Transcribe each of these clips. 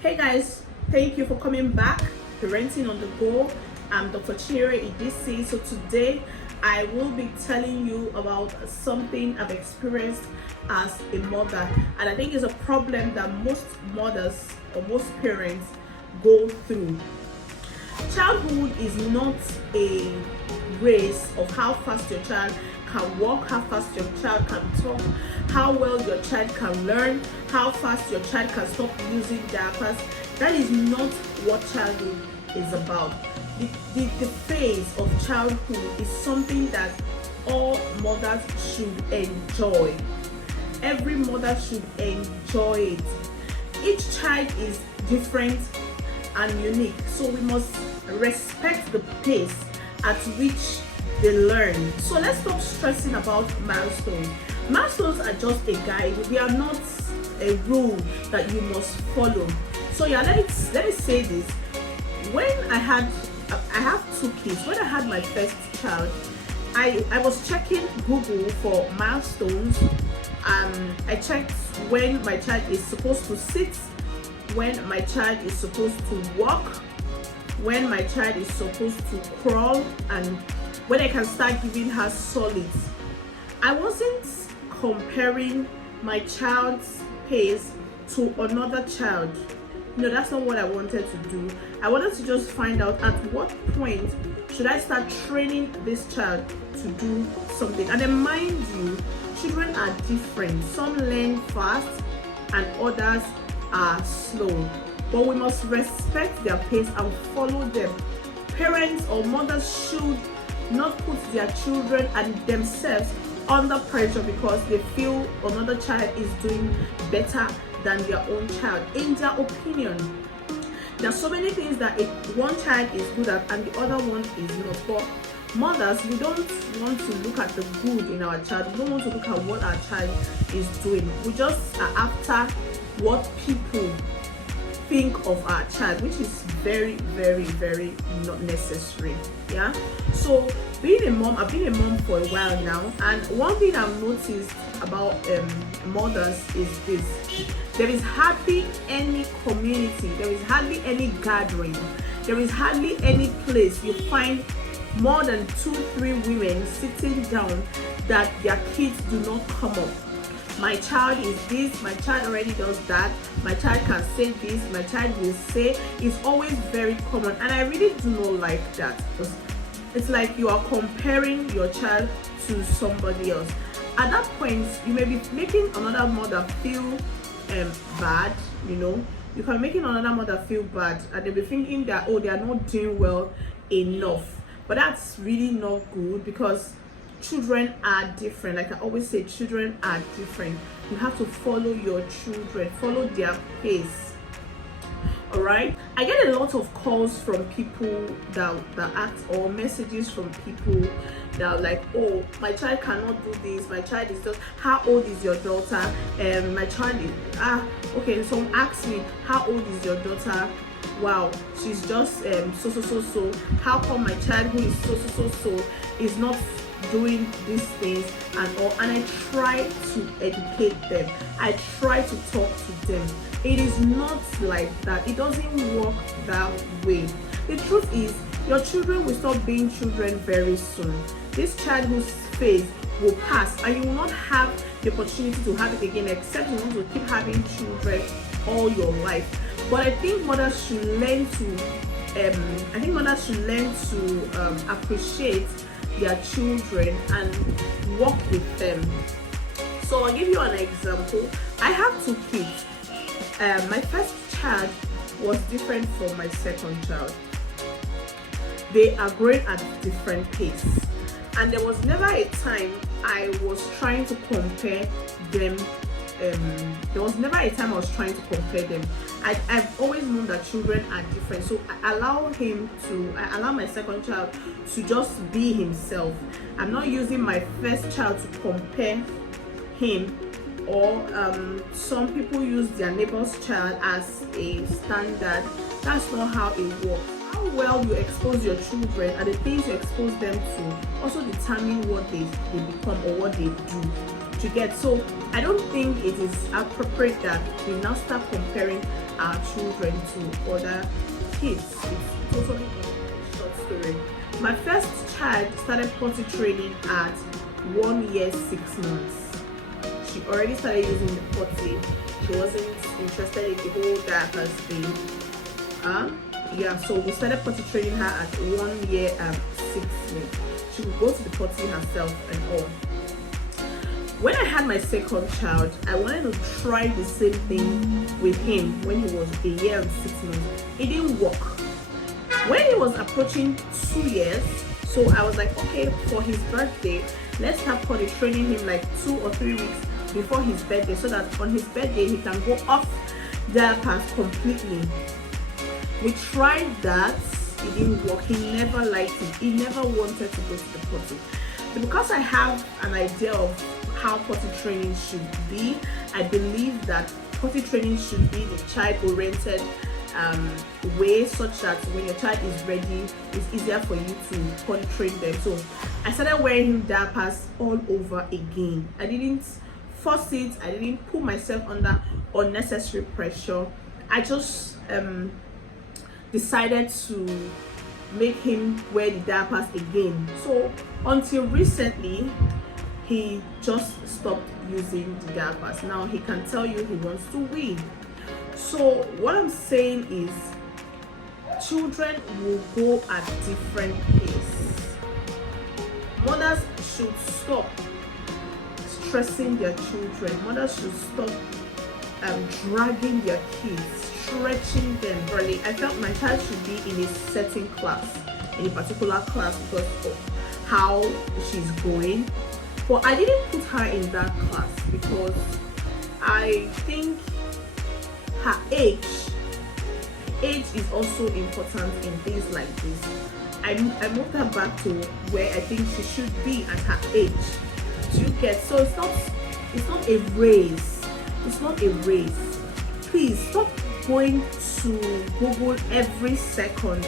Hey guys, thank you for coming back. Parenting on the Go. I'm Dr. Chere Idisi. So today I will be telling you about something I've experienced as a mother, and I think it's a problem that most mothers or most parents go through. Childhood is not a race of how fast your child can walk, how fast your child can talk, how well your child can learn, how fast your child can stop using diapers. That is not what childhood is about. The phase of childhood is something that all mothers should enjoy. Every mother should enjoy it. Each child is different and unique, so we must respect the pace at which they learn. So let's stop stressing about milestones. Milestones are just a guide. They are not a rule that you must follow. So yeah, let me say this. When I have two kids. When I had my first child, I was checking Google for milestones. I checked when my child is supposed to sit, when my child is supposed to walk, when my child is supposed to crawl, and when I can start giving her solids. I wasn't comparing my child's pace to another child. No, that's not what I wanted to do. I wanted to just find out at what point should I start training this child to do something. And then mind you, children are different. Some learn fast and others are slow, but we must respect their pace and follow them. Parents or mothers should not put their children and themselves under pressure because they feel another child is doing better than their own child. In their opinion, there are so many things that one child is good at and the other one is not. For mothers, we don't want to look at the good in our child. We don't want to look at what our child is doing. We just are after what people think of our child, which is very, very, very not necessary. Yeah. So being a mom, I've been a mom for a while now, and one thing I've noticed about mothers is this: there is hardly any community, there is hardly any gathering, there is hardly any place you find more than 2-3 women sitting down that their kids do not come up. My child is this, my child already does that, my child can say this, my child will say. It's always very common, and I really do not like that. It's like you are comparing your child to somebody else. At that point, you may be making another mother feel bad. You can be making another mother feel bad, and they'll be thinking that, oh, they are not doing well enough. But that's really not good, because children are different. Like I always say, children are different. You have to follow your children, follow their pace. All right. I get a lot of calls from people that ask, or messages from people that are like, oh, my child cannot do this, my child is just, how old is your daughter? My child is okay. So ask me, how old is your daughter? Wow, she's just so. How come my child who is so is not doing these things and all? And I try to educate them. I try to talk to them. It is not like that. It doesn't work that way. The truth is, your children will stop being children very soon. This childhood phase will pass, and you will not have the opportunity to have it again, except you want to keep having children all your life. But I think mothers should learn to appreciate their children and work with them. So I'll give you an example. I have 2 kids. My first child was different from my second child. They are growing at different pace, and there was never a time I was trying to compare them. There was never a time I was trying to compare them. I've always known that children are different, so I allow my second child to just be himself. I'm not using my first child to compare him, or some people use their neighbor's child as a standard. That's not how it works. How well you expose your children and the things you expose them to also determine what they become or what they do. to get. So I don't think it is appropriate that we now start comparing our children to other kids. It's totally a short story. My first child started potty training at 1 year 6 months. She already started using the potty. She wasn't interested in the whole diapers thing. Yeah, so we started potty training her at 1 year and 6 months. She would go to the potty herself and all. When I had my second child, I wanted to try the same thing with him when he was 1 year and 6 months. It didn't work. When he was approaching 2 years, so I was like, okay, for his birthday, let's start potty training him like 2 or 3 weeks before his birthday, so that on his birthday he can go off diapers completely. We tried that. It didn't work. He never liked it. He never wanted to go to the potty. So because I have an idea of how potty training should be, I believe that potty training should be the child-oriented way, such that when your child is ready, it's easier for you to potty train them. So I started wearing him diapers all over again. I didn't force it. I didn't put myself under unnecessary pressure. I just decided to make him wear the diapers again. So until recently, he just stopped using the diapers. Now he can tell you he wants to wee. So what I'm saying is, children will go at different pace. Mothers should stop stressing their children. Mothers should stop dragging their kids, stretching them. Really, I felt my child should be in a certain class, in a particular class, because of how she's going. But I didn't put her in that class because I think her age is also important in things like this. I moved her back to where I think she should be at her age. Do you get? So it's not a race. It's not a race. Please stop going to Google every second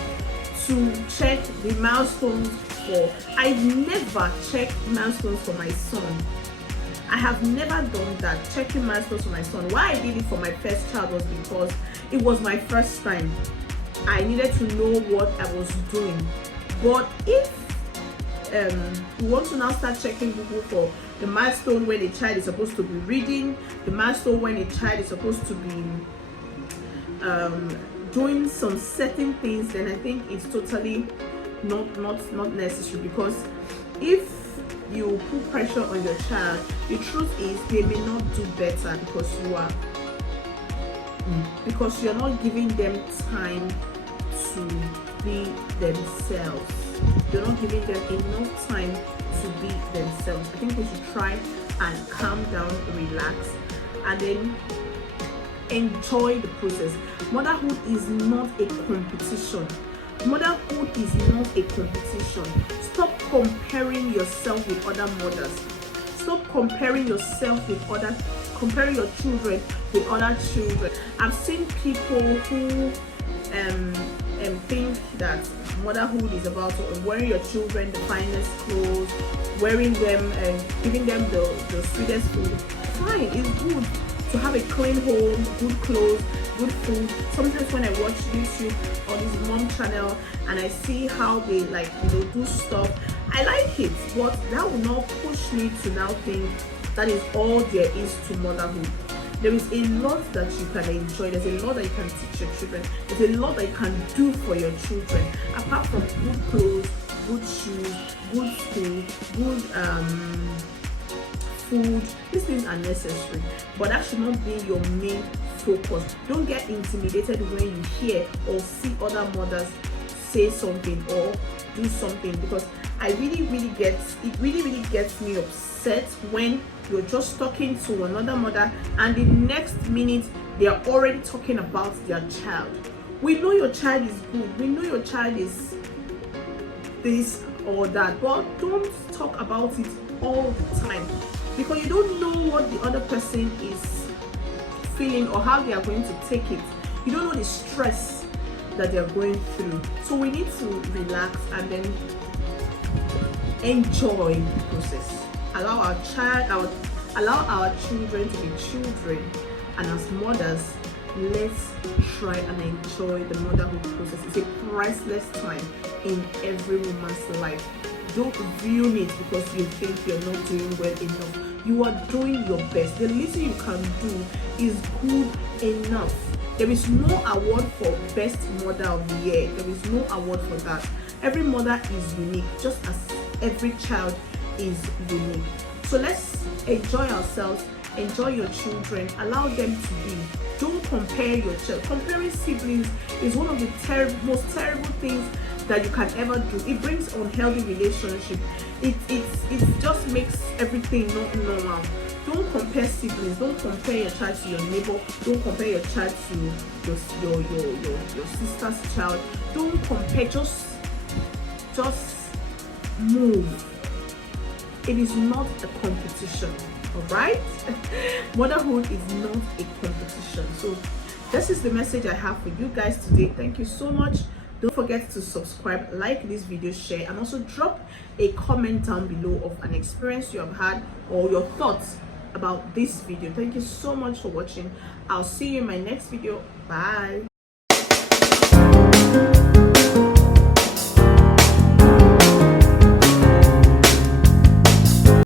to check the milestones for. I've never checked milestones for my son. I have never done that, checking milestones for my son. Why I did it for my first child was because it was my first time. I needed to know what I was doing. But if you want to now start checking Google for the milestone when a child is supposed to be reading, the milestone when a child is supposed to be doing some certain things, then I think it's totally not necessary. Because if you put pressure on your child, the truth is they may not do better because you're not giving them time to be themselves. You're not giving them enough time to be themselves. I think we should try and calm down, relax, and then enjoy the process. Motherhood is not a competition. Motherhood is not a competition. Stop comparing yourself with other mothers. Stop comparing yourself with comparing your children with other children. I've seen people who think that motherhood is about wearing your children the finest clothes, wearing them and giving them the sweetest food. Fine, it's good to have a clean home, good clothes, good food. Sometimes when I watch YouTube on this mom channel and I see how they do stuff, I like it, but that will not push me to now think that is all there is to motherhood. There is a lot that you can enjoy. There's a lot that you can teach your children. There's a lot that you can do for your children. Apart from good clothes, good shoes, good school, good food, these things are necessary, but that should not be your main focus. Don't get intimidated when you hear or see other mothers say something or do something, because it really gets me upset when you're just talking to another mother and the next minute they are already talking about their child. We know your child is good, we know your child is this or that, but don't talk about it all the time, because you don't know what the other person is feeling or how they are going to take it. You don't know the stress that they're going through. So we need to relax and then enjoy the process. Allow our Allow our children to be children, and as mothers, let's try and enjoy the motherhood process. It's a priceless time in every woman's life. Don't ruin it because you think you're not doing well enough. You are doing your best. The little you can do is good enough. There is no award for best mother of the year. There is no award for that. Every mother is unique, just as every child is unique. So let's enjoy ourselves, enjoy your children, allow them to be. Don't compare your child. Comparing siblings is one of the most terrible things that you can ever do. It brings unhealthy relationship. It just makes everything not normal. Don't compare siblings. Don't compare your child to your neighbor. Don't compare your child to your sister's child. Don't compare. Just move. It is not a competition. All right. Motherhood is not a competition. So this is the message I have for you guys today. Thank you so much. Don't forget to subscribe, like this video, share, and also drop a comment down below of an experience you have had or your thoughts about this video. Thank you so much for watching. I'll see you in my next video. Bye.